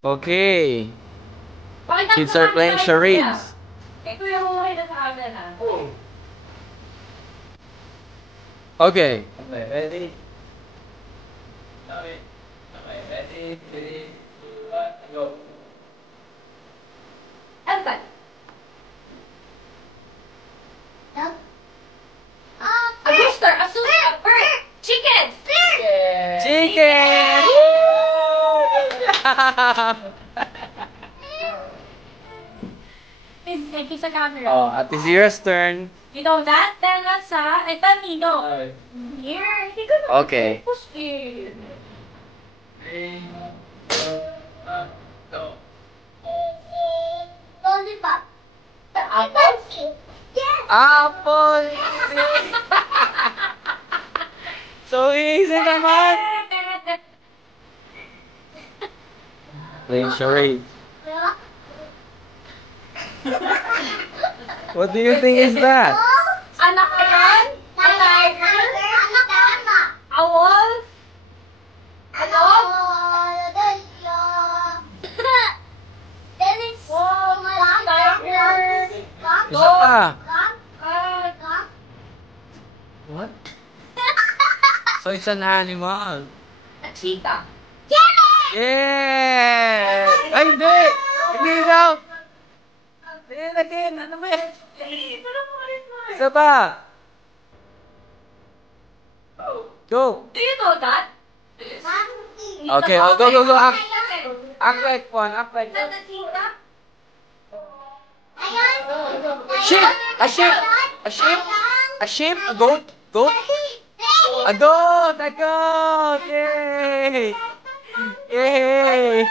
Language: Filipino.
Okay. Pakita Kids mo are nga playing yung charades. ito yung mga sa amin, ha? Okay. Okay, ready? Okay. Okay, ready? 3, 2, 1, go. Elephant. A rooster, a bird, chicken. Chicken! Thank you sa camera. Oh, Ate Zira's turn. You know that? Then that's ito Nino. Here, hindi ko na Okay. focus eh. 3, 2, 1, go. Lollipop. The apple? Yes. Apple! So easy naman! Playing charade. What do you think is that? Anak ko yan? A tiger? A wolf? A dog? Wolf, tiger, Isa pa. dog, What? So it's an animal. a cheetah. Yeah! Ay, hindi! Hindi daw! Hindi, again! Ano ba yan? Isa pa! Go! Do you know that? Okay, oh, go, go, go! Act like one, act like one. The cheetah? Sheep! A sheep! A sheep! A sheep! A goat! Goat! A goat! A goat! Yay! Yay!